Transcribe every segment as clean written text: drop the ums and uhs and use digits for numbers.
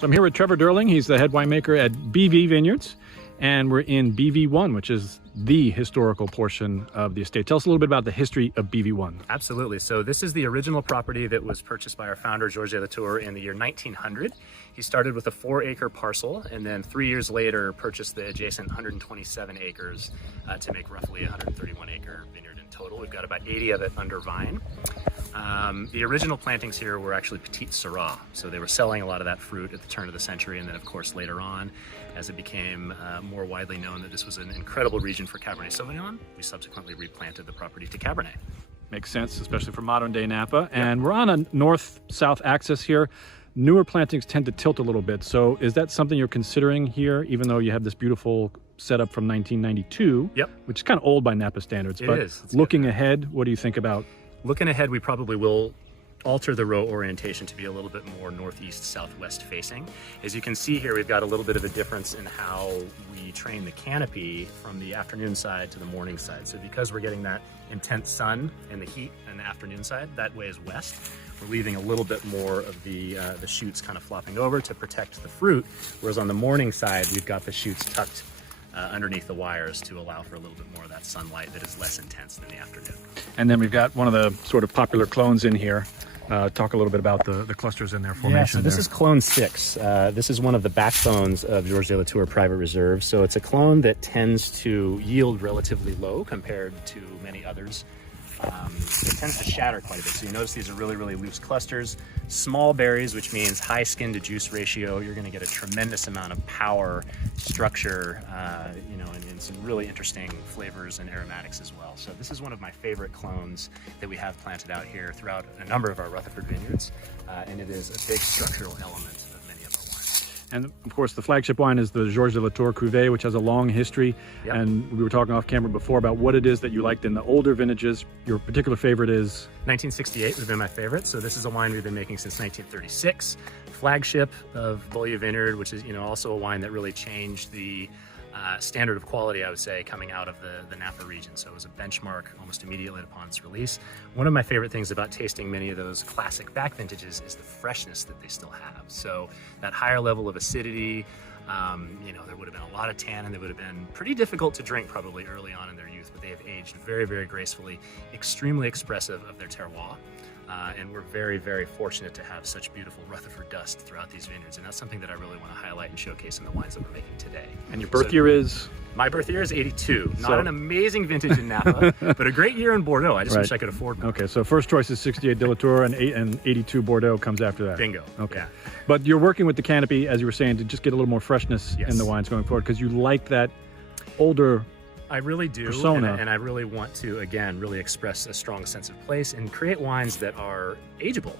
So I'm here with Trevor Durling. He's the head winemaker at BV Vineyards, and we're in BV1, which is the historical portion of the estate. Tell us a little bit about the history of BV1. Absolutely. So this is the original property that was purchased by our founder, Georges de Latour, in the year 1900. He started with a 4-acre parcel, and then 3 years later purchased the adjacent 127 acres to make roughly 131-acre vineyard in total. We've got about 80 of it under vine. The original plantings here were actually Petite Syrah, so they were selling a lot of that fruit at the turn of the century, and then of course later on, as it became more widely known that this was an incredible region for Cabernet Sauvignon, we subsequently replanted the property to Cabernet. Makes sense, especially for modern day Napa. And we're on a north-south axis here. Newer plantings tend to tilt a little bit, so is that something you're considering here, even though you have this beautiful setup from 1992, which is kind of old by Napa standards? It is. It's looking ahead, what do you think about? Looking ahead, we probably will alter the row orientation to be a little bit more northeast southwest facing. As you can see here, we've got a little bit of a difference in how we train the canopy from the afternoon side to the morning side. So because we're getting that intense sun and the heat in the afternoon side, that way is west. We're leaving a little bit more of the shoots kind of flopping over to protect the fruit, whereas on the morning side, we've got the shoots tucked underneath the wires to allow for a little bit more of that sunlight that is less intense than the afternoon. And then we've got one of the sort of popular clones in here. Talk a little bit about the clusters in their formation. Yeah, so this is clone 6. This is one of the backbones of Georges de Latour Private Reserve. So it's a clone that tends to yield relatively low compared to many others. It tends to shatter quite a bit. So you notice these are really, really loose clusters. Small berries, which means high skin to juice ratio. You're going to get a tremendous amount of power, structure, and some really interesting flavors and aromatics as well. So this is one of my favorite clones that we have planted out here throughout a number of our Rutherford vineyards, and it is a big structural element of many of our wines. And of course, the flagship wine is the Georges de Latour Cuvée, which has a long history. Yep. And we were talking off camera before about what it is that you liked in the older vintages. Your particular favorite is? 1968 would have been my favorite. So this is a wine we've been making since 1936. Flagship of Beaulieu Vineyard, which is also a wine that really changed the standard of quality, I would say, coming out of the Napa region. So it was a benchmark almost immediately upon its release. One of my favorite things about tasting many of those classic back vintages is the freshness that they still have. So that higher level of acidity, there would have been a lot of tannin. They would have been pretty difficult to drink probably early on in their youth, but they have aged very, very gracefully, extremely expressive of their terroir. And we're very, very fortunate to have such beautiful Rutherford dust throughout these vineyards. And that's something that I really want to highlight and showcase in the wines that we're making today. And your birth year is? My birth year is 82. Not an amazing vintage in Napa, but a great year in Bordeaux. I just wish I could afford more. Okay, so first choice is 68 de Latour, and 82 Bordeaux comes after that. Bingo. Okay. Yeah. But you're working with the canopy, as you were saying, to just get a little more freshness in the wines going forward, because you like that older I really do, persona. And I really want to, again, really express a strong sense of place and create wines that are ageable.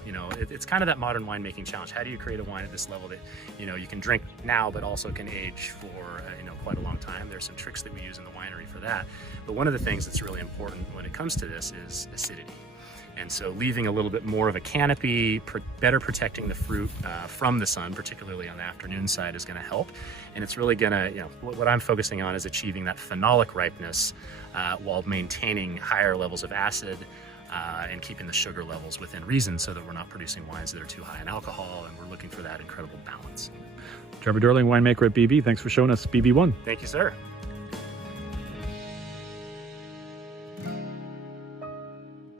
It's kind of that modern winemaking challenge. How do you create a wine at this level that, you can drink now, but also can age for, quite a long time? There's some tricks that we use in the winery for that. But one of the things that's really important when it comes to this is acidity. And so leaving a little bit more of a canopy, better protecting the fruit from the sun, particularly on the afternoon side, is going to help. And it's really going to, what I'm focusing on is achieving that phenolic ripeness while maintaining higher levels of acid and keeping the sugar levels within reason so that we're not producing wines that are too high in alcohol, and we're looking for that incredible balance. Trevor Durling, winemaker at BV. Thanks for showing us BV1. Thank you, sir.